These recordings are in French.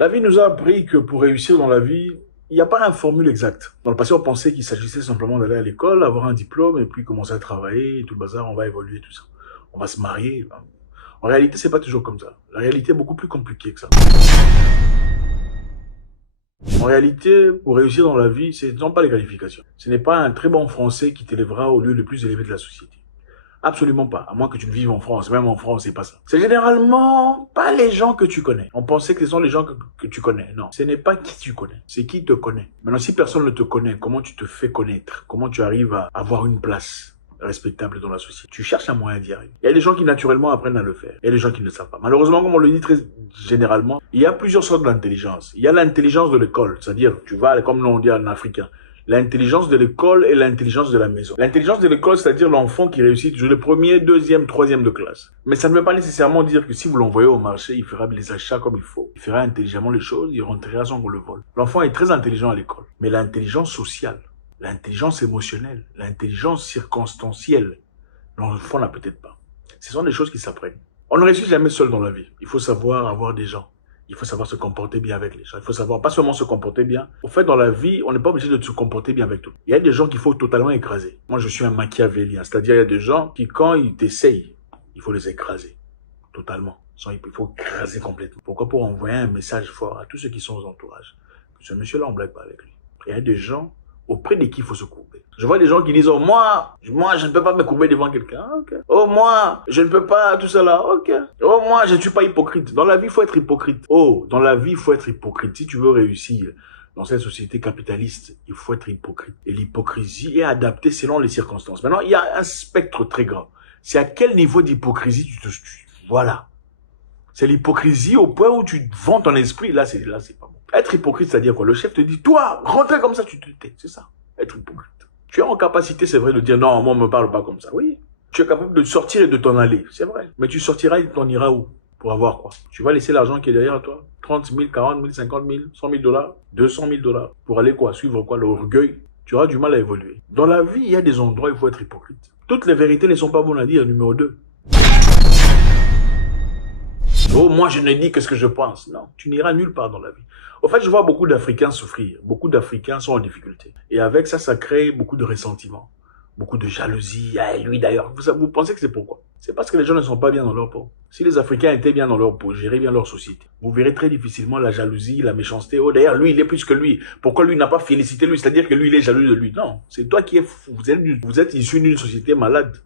La vie nous a appris que pour réussir dans la vie, il n'y a pas une formule exacte. Dans le passé, on pensait qu'il s'agissait simplement d'aller à l'école, avoir un diplôme et puis commencer à travailler, tout le bazar, on va évoluer, tout ça. On va se marier. En réalité, c'est pas toujours comme ça. La réalité est beaucoup plus compliquée que ça. En réalité, pour réussir dans la vie, ce ne sont pas les qualifications. Ce n'est pas un très bon français qui t'élèvera au lieu le plus élevé de la société. Absolument pas, à moins que tu ne vives en France. Même en France, c'est pas ça. C'est généralement pas les gens que tu connais. On pensait que ce sont les gens que tu connais. Non, ce n'est pas qui tu connais, c'est qui te connaît. Maintenant, si personne ne te connaît, comment tu te fais connaître? Comment tu arrives à avoir une place respectable dans la société? Tu cherches un moyen d'y arriver. Il y a des gens qui naturellement apprennent à le faire. Il y a des gens qui ne le savent pas. Malheureusement, comme on le dit très généralement, il y a plusieurs sortes d'intelligence. Il y a l'intelligence de l'école, c'est-à-dire tu vas, comme nous on dit en africain, l'intelligence de l'école et l'intelligence de la maison. L'intelligence de l'école, c'est-à-dire l'enfant qui réussit toujours le premier, deuxième, troisième de classe. Mais ça ne veut pas nécessairement dire que si vous l'envoyez au marché, il fera les achats comme il faut. Il fera intelligemment les choses, il rentrera sans qu'on le vole. L'enfant est très intelligent à l'école. Mais l'intelligence sociale, l'intelligence émotionnelle, l'intelligence circonstancielle, l'enfant n'a peut-être pas. Ce sont des choses qui s'apprennent. On ne réussit jamais seul dans la vie. Il faut savoir avoir des gens. Il faut savoir se comporter bien avec les gens. Il faut savoir pas seulement se comporter bien. Au fait, dans la vie, on n'est pas obligé de se comporter bien avec tout. Il y a des gens qu'il faut totalement écraser. Moi, je suis un machiavélien. C'est-à-dire, il y a des gens qui, quand ils t'essayent, il faut les écraser. Totalement. Il faut écraser complètement. Pourquoi? Pour envoyer un message fort à tous ceux qui sont aux entourages. Que ce monsieur-là, on ne blague pas avec lui. Il y a des gens auprès de qui il faut se courber. Je vois des gens qui disent, oh, moi, je ne peux pas me courber devant quelqu'un. Okay. Oh, moi, je ne peux pas, tout cela. Ok. Oh, moi, je ne suis pas hypocrite. Dans la vie, il faut être hypocrite. Oh, dans la vie, il faut être hypocrite. Si tu veux réussir dans cette société capitaliste, il faut être hypocrite. Et l'hypocrisie est adaptée selon les circonstances. Maintenant, il y a un spectre très grand. C'est à quel niveau d'hypocrisie voilà. C'est l'hypocrisie au point où tu vends ton esprit. Là, c'est pas bon. Être hypocrite, c'est-à-dire quoi? Le chef te dit, toi, rentrez comme ça, tu te tais. C'est ça. Être hypocrite. Tu es en capacité, c'est vrai, de dire non, moi, on me parle pas comme ça. Oui. Tu es capable de sortir et de t'en aller. C'est vrai. Mais tu sortiras et t'en iras où? Pour avoir quoi? Tu vas laisser l'argent qui est derrière toi? 30 000, 40 000, 50 000, 100 000 dollars, 200 000 dollars. Pour aller quoi? Suivre quoi? L'orgueil. Tu auras du mal à évoluer. Dans la vie, il y a des endroits où il faut être hypocrite. Toutes les vérités ne sont pas bonnes à dire, numéro 2. Oh, moi, je ne dis que ce que je pense. Non, tu n'iras nulle part dans la vie. En fait, je vois beaucoup d'Africains souffrir. Beaucoup d'Africains sont en difficulté. Et avec ça, ça crée beaucoup de ressentiment, beaucoup de jalousie. Ah, lui d'ailleurs, vous pensez que c'est pourquoi? C'est parce que les gens ne sont pas bien dans leur peau. Si les Africains étaient bien dans leur peau, géraient bien leur société, vous verrez très difficilement la jalousie, la méchanceté. Oh, d'ailleurs, lui, il est plus que lui. Pourquoi lui n'a pas félicité lui? C'est-à-dire que lui, il est jaloux de lui. Non, c'est toi qui es fou. Vous êtes issu d'une société malade.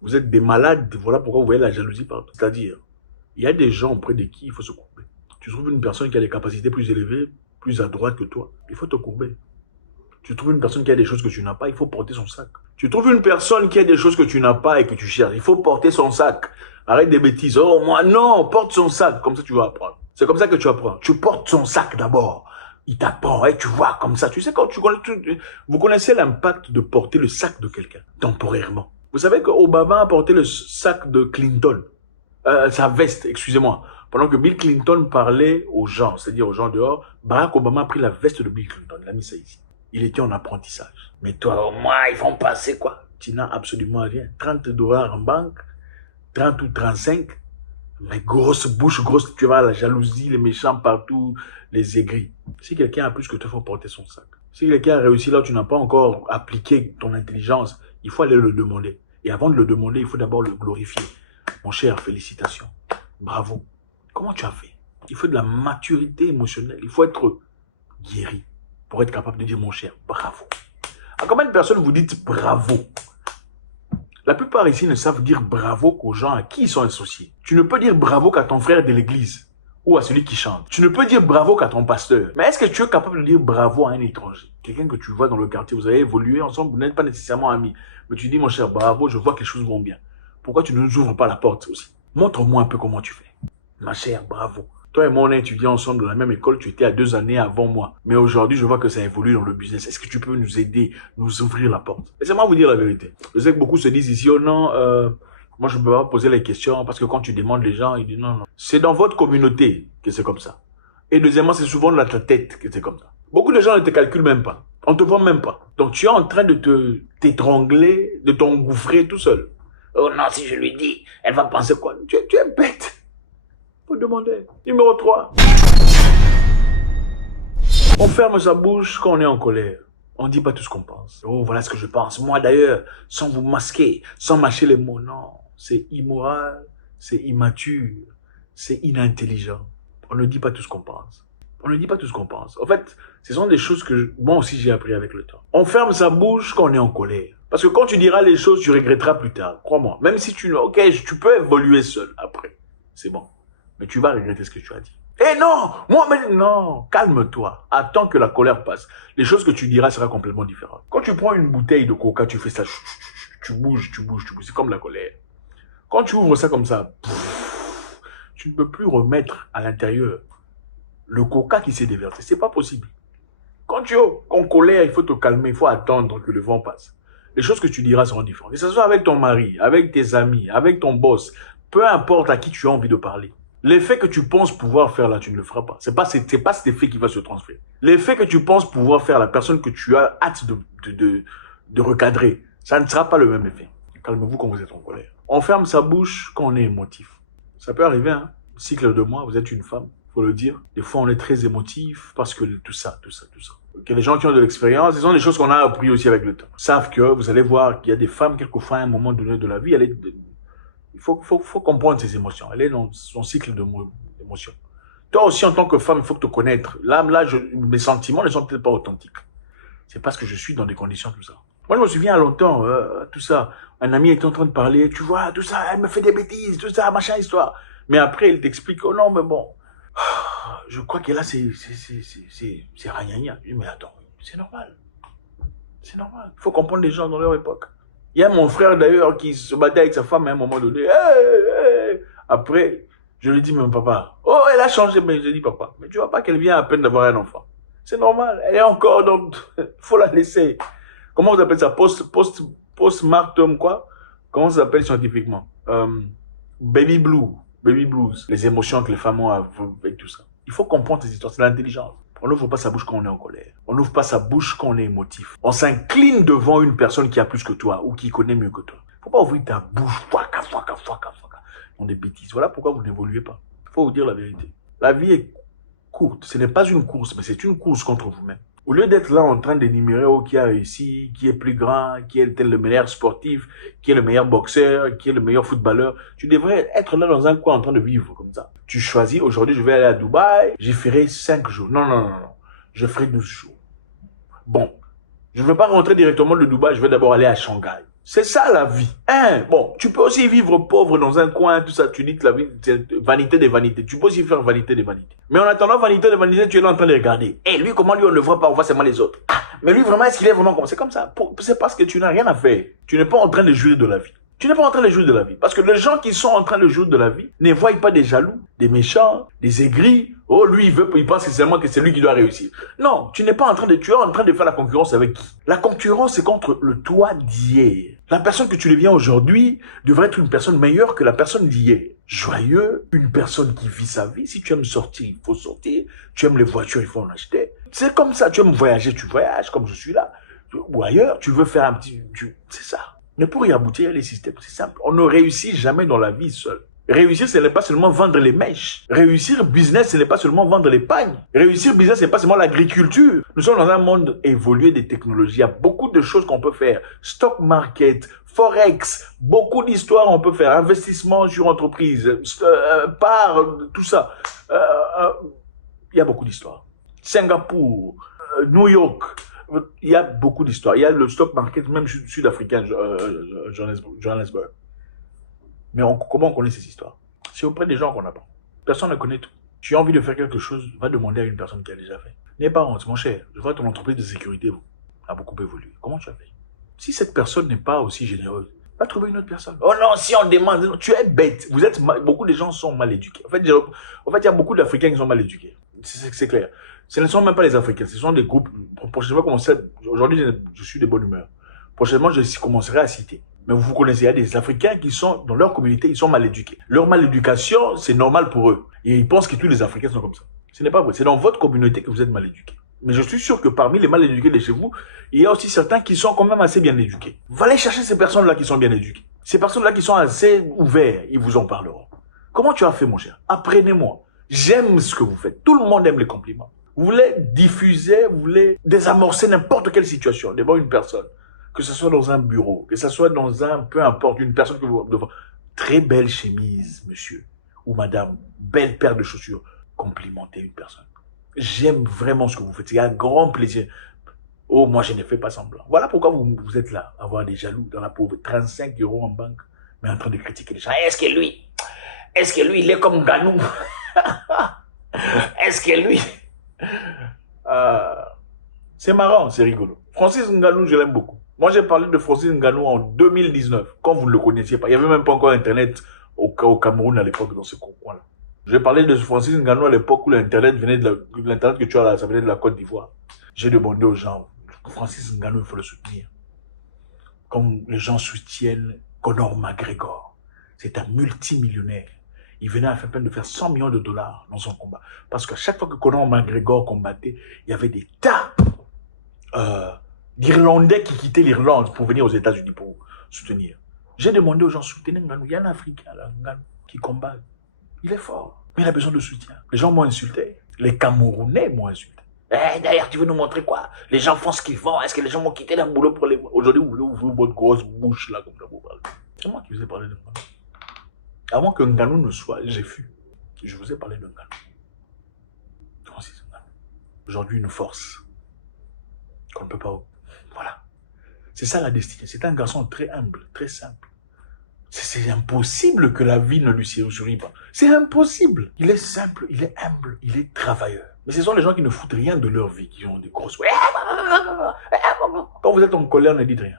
Vous êtes des malades. Voilà pourquoi vous voyez la jalousie partout. C'est-à-dire, il y a des gens auprès de qui il faut se courber. Tu trouves une personne qui a des capacités plus élevées, plus à droite que toi, il faut te courber. Tu trouves une personne qui a des choses que tu n'as pas, il faut porter son sac. Tu trouves une personne qui a des choses que tu n'as pas et que tu cherches, il faut porter son sac. Arrête des bêtises. Oh, moi, non, porte son sac. Comme ça, tu vas apprendre. C'est comme ça que tu apprends. Tu portes son sac d'abord. Il t'apprend, et tu vois comme ça. Tu sais, quand vous connaissez l'impact de porter le sac de quelqu'un, temporairement. Vous savez qu'Obama a porté le sac de Clinton. Sa veste, excusez-moi. Pendant que Bill Clinton parlait aux gens, c'est-à-dire aux gens dehors, Barack Obama a pris la veste de Bill Clinton, il a mis ça ici. Il était en apprentissage. Mais toi, au moins, ils vont passer quoi? Tu n'as absolument rien. 30 dollars en banque, 30 ou 35, mais grosse bouche, grosse, tu vois, la jalousie, les méchants partout, les aigris. Si quelqu'un a plus que toi, il faut porter son sac. Si quelqu'un a réussi là où tu n'as pas encore appliqué ton intelligence, il faut aller le demander. Et avant de le demander, il faut d'abord le glorifier. Mon cher, félicitations. Bravo. Comment tu as fait? Il faut de la maturité émotionnelle. Il faut être guéri pour être capable de dire, mon cher, bravo. À combien de personnes vous dites bravo? La plupart ici ne savent dire bravo qu'aux gens à qui ils sont associés. Tu ne peux dire bravo qu'à ton frère de l'église ou à celui qui chante. Tu ne peux dire bravo qu'à ton pasteur. Mais est-ce que tu es capable de dire bravo à un étranger? Quelqu'un que tu vois dans le quartier, vous avez évolué ensemble, vous n'êtes pas nécessairement amis. Mais tu dis, mon cher, bravo, je vois que les choses vont bien. Pourquoi tu ne nous ouvres pas la porte aussi? Montre-moi un peu comment tu fais. Ma chère, bravo. Toi et moi, on a étudié ensemble dans la même école, tu étais à 2 années avant moi. Mais aujourd'hui, je vois que ça évolue dans le business. Est-ce que tu peux nous aider, nous ouvrir la porte? Laissez-moi vous dire la vérité. Je sais que beaucoup se disent ici, oh non, moi je ne peux pas poser les questions parce que quand tu demandes les gens, ils disent non, non. C'est dans votre communauté que c'est comme ça. Et deuxièmement, c'est souvent dans ta tête que c'est comme ça. Beaucoup de gens ne te calculent même pas. On ne te voit même pas. Donc tu es en train de t'étrangler, de t'engouffrer tout seul. Oh non, si je lui dis, elle va penser quoi? Tu es bête. Faut demander. Numéro 3. ferme sa bouche quand on est en colère. On ne dit pas tout ce qu'on pense. Oh, voilà ce que je pense. Moi d'ailleurs, sans vous masquer, sans mâcher les mots, non. C'est immoral, c'est immature, c'est inintelligent. On ne dit pas tout ce qu'on pense. On ne dit pas tout ce qu'on pense. En fait, ce sont des choses que moi aussi j'ai appris avec le temps. On ferme sa bouche quand on est en colère. Parce que quand tu diras les choses, tu regretteras plus tard. Crois-moi. Même si tu peux évoluer seul après. C'est bon. Mais tu vas regretter ce que tu as dit. Eh non, moi, mais non, calme-toi. Attends que la colère passe. Les choses que tu diras seront complètement différentes. Quand tu prends une bouteille de coca, tu fais ça, tu bouges. C'est comme la colère. Quand tu ouvres ça comme ça, tu ne peux plus remettre à l'intérieur le coca qui s'est déversé. C'est pas possible. Quand tu es en colère, il faut te calmer, il faut attendre que le vent passe. Les choses que tu diras seront différentes. Que ce soit avec ton mari, avec tes amis, avec ton boss, peu importe à qui tu as envie de parler. L'effet que tu penses pouvoir faire là, tu ne le feras pas. C'est pas cet effet qui va se transférer. L'effet que tu penses pouvoir faire, la personne que tu as hâte de recadrer, ça ne sera pas le même effet. Calmez-vous quand vous êtes en colère. On ferme sa bouche quand on est émotif. Ça peut arriver, hein. Cycle de mois, vous êtes une femme, faut le dire. Des fois, on est très émotif parce que tout ça. Que les gens qui ont de l'expérience, ce sont des choses qu'on a appris aussi avec le temps. Savent que vous allez voir qu'il y a des femmes, quelquefois, à un moment donné de la vie, il faut comprendre ses émotions. Elle est dans son cycle d'émotions. Toi aussi, en tant que femme, il faut te connaître. Là, mes sentiments ne sont peut-être pas authentiques. C'est parce que je suis dans des conditions, tout ça. Moi, je me souviens à longtemps, tout ça. Un ami était en train de parler, tu vois, tout ça, elle me fait des bêtises, tout ça, machin, histoire. Mais après, il t'explique, oh non, mais bon, je crois que là, c'est ragnagna. Je dis, mais attends, c'est normal. C'est normal. Il faut comprendre les gens dans leur époque. Il y a mon frère d'ailleurs qui se battait avec sa femme à un moment donné. Après, je lui dis, mais papa, oh, elle a changé. Mais je dis, papa, mais tu vois pas qu'elle vient à peine d'avoir un enfant. C'est normal. Elle est encore dans... faut la laisser. Comment vous appelez ça? Post-mortem, quoi? Comment ça s'appelle scientifiquement? Baby blues. Les émotions que les femmes ont avec tout ça. Il faut comprendre ces histoires. C'est l'intelligence. On n'ouvre pas sa bouche quand on est en colère. On n'ouvre pas sa bouche quand on est émotif. On s'incline devant une personne qui a plus que toi ou qui connaît mieux que toi. Il ne faut pas ouvrir ta bouche. Faka. On des bêtises. Voilà pourquoi vous n'évoluez pas. Il faut vous dire la vérité. La vie est courte. Ce n'est pas une course, mais c'est une course contre vous-même. Au lieu d'être là en train d'énumérer qui a réussi, qui est plus grand, qui est le meilleur sportif, qui est le meilleur boxeur, qui est le meilleur footballeur, tu devrais être là dans un coin en train de vivre comme ça. Tu choisis, aujourd'hui je vais aller à Dubaï, j'y ferai 5 jours. Non. Je ferai 12 jours. Bon, je ne veux pas rentrer directement de Dubaï, je vais d'abord aller à Shanghai. C'est ça la vie. Bon, tu peux aussi vivre pauvre dans un coin, tout ça. Tu dis que la vie, c'est vanité des vanités. Tu peux aussi faire vanité des vanités. Mais en attendant vanité des vanités, tu es là en train de regarder. Lui, comment lui, on ne le voit pas, on voit seulement les autres. Mais lui, vraiment, est-ce qu'il est vraiment comme ça? C'est comme ça. C'est parce que tu n'as rien à faire. Tu n'es pas en train de jouir de la vie. Tu n'es pas en train de jouir de la vie. Parce que les gens qui sont en train de jouir de la vie ne voient pas des jaloux, des méchants, des aigris. Oh, lui, il pense seulement que c'est lui qui doit réussir. Non, tu es en train de faire la concurrence avec qui? La concurrence, c'est contre le toi d'hier. La personne que tu deviens aujourd'hui devrait être une personne meilleure que la personne d'hier. Joyeux, une personne qui vit sa vie. Si tu aimes sortir, il faut sortir. Tu aimes les voitures, il faut en acheter. C'est comme ça. Tu aimes voyager, tu voyages, comme je suis là. Ou ailleurs, tu veux faire un petit... C'est ça. Mais pour y aboutir, il y a les systèmes. C'est simple. On ne réussit jamais dans la vie seul. Réussir, ce n'est pas seulement vendre les mèches. Réussir business, ce n'est pas seulement vendre les pagnes. Réussir business, ce n'est pas seulement l'agriculture. Nous sommes dans un monde évolué des technologies. Il y a beaucoup de choses qu'on peut faire. Stock market, forex, beaucoup d'histoires on peut faire. Investissement sur entreprise, part, tout ça. Il y a beaucoup d'histoires. Singapour, New York, il y a beaucoup d'histoires. Il y a le stock market, même sud-africain, Johannesburg. Mais comment on connaît ces histoires? C'est auprès des gens qu'on apprend. Personne ne connaît tout. Tu as envie de faire quelque chose, va demander à une personne qui a déjà fait. N'aie pas honte, mon cher. Je vois ton entreprise de sécurité a beaucoup évolué. Comment tu as fait? Si cette personne n'est pas aussi généreuse, va trouver une autre personne. Oh non, si on demande, non, tu es bête. Beaucoup de gens sont mal éduqués. En fait, il y a beaucoup d'Africains qui sont mal éduqués. C'est clair. Ce ne sont même pas les Africains, ce sont des groupes. Prochainement, aujourd'hui, je suis de bonne humeur. Prochainement, je commencerai à citer. Mais vous connaissez, il y a des Africains qui sont, dans leur communauté, ils sont mal éduqués. Leur mal éducation, c'est normal pour eux. Et ils pensent que tous les Africains sont comme ça. Ce n'est pas vrai. C'est dans votre communauté que vous êtes mal éduqués. Mais je suis sûr que parmi les mal éduqués de chez vous, il y a aussi certains qui sont quand même assez bien éduqués. Vous allez chercher ces personnes-là qui sont bien éduquées. Ces personnes-là qui sont assez ouvertes, ils vous en parleront. Comment tu as fait, mon cher? Apprenez-moi. J'aime ce que vous faites. Tout le monde aime les compliments. Vous voulez diffuser, vous voulez désamorcer n'importe quelle situation devant une personne. Que ce soit dans un bureau, que ce soit dans un, peu importe, une personne que vous... Très belle chemise, monsieur ou madame, belle paire de chaussures. Complimentez une personne. J'aime vraiment ce que vous faites. C'est un grand plaisir. Oh, moi, je ne fais pas semblant. Voilà pourquoi vous êtes là, avoir des jaloux dans la pauvre. 35 € en banque, mais en train de critiquer les gens. Est-ce que lui, il est comme Ganou? Est-ce que lui... c'est marrant, c'est rigolo. Francis Ngannou, je l'aime beaucoup. Moi, j'ai parlé de Francis Ngannou en 2019, quand vous ne le connaissiez pas. Il n'y avait même pas encore Internet au Cameroun à l'époque, dans ce coin-là. J'ai parlé de Francis Ngannou à l'époque où l'Internet venait de l'Internet que tu as là, ça venait de la Côte d'Ivoire. J'ai demandé aux gens, Francis Ngannou, il faut le soutenir. Comme les gens soutiennent Conor McGregor. C'est un multimillionnaire. Il venait à peine de faire 100 millions de dollars dans son combat. Parce qu'à chaque fois que Conor McGregor combattait, il y avait des tas d'Irlandais qui quittaient l'Irlande pour venir aux États-Unis pour soutenir. J'ai demandé aux gens, soutenez Ngannou. Il y a un Africain là, Ngannou, qui combat. Il est fort, mais il a besoin de soutien. Les gens m'ont insulté. Les Camerounais m'ont insulté. Eh, d'ailleurs, tu veux nous montrer quoi? Les gens font ce qu'ils font. Est-ce que les gens m'ont quitté leur boulot pour les... Aujourd'hui, vous voulez ouvrir votre grosse bouche là comme ça pour parler. C'est moi qui vous ai parlé de Ngannou. Avant que Ngannou ne soit, j'ai fui. Je vous ai parlé de Ngannou. Francis Ngannou. Aujourd'hui, une force qu'on ne peut pas... Voilà. C'est ça la destinée. C'est un garçon très humble, très simple. C'est impossible que la vie ne lui sourie pas. C'est impossible. Il est simple, il est humble, il est travailleur. Mais ce sont les gens qui ne foutent rien de leur vie, qui ont des grosses... Quand vous êtes en colère, ne dites rien.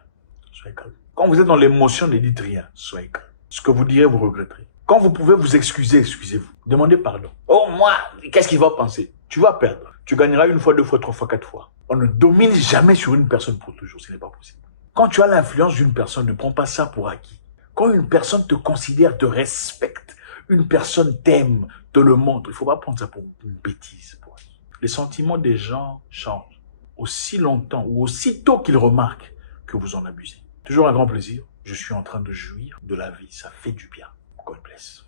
Soyez calme. Quand vous êtes dans l'émotion, ne dites rien. Soyez calme. Ce que vous direz, vous regretterez. Quand vous pouvez vous excuser, excusez-vous. Demandez pardon. Oh, moi, qu'est-ce qu'il va penser? Tu vas perdre. Tu gagneras une fois, deux fois, trois fois, quatre fois. On ne domine jamais sur une personne pour toujours. Ce n'est pas possible. Quand tu as l'influence d'une personne, ne prends pas ça pour acquis. Quand une personne te considère, te respecte, une personne t'aime, te le montre, il ne faut pas prendre ça pour une bêtise. Les sentiments des gens changent aussi longtemps ou aussitôt qu'ils remarquent que vous en abusez. Toujours un grand plaisir. Je suis en train de jouir de la vie. Ça fait du bien. God bless.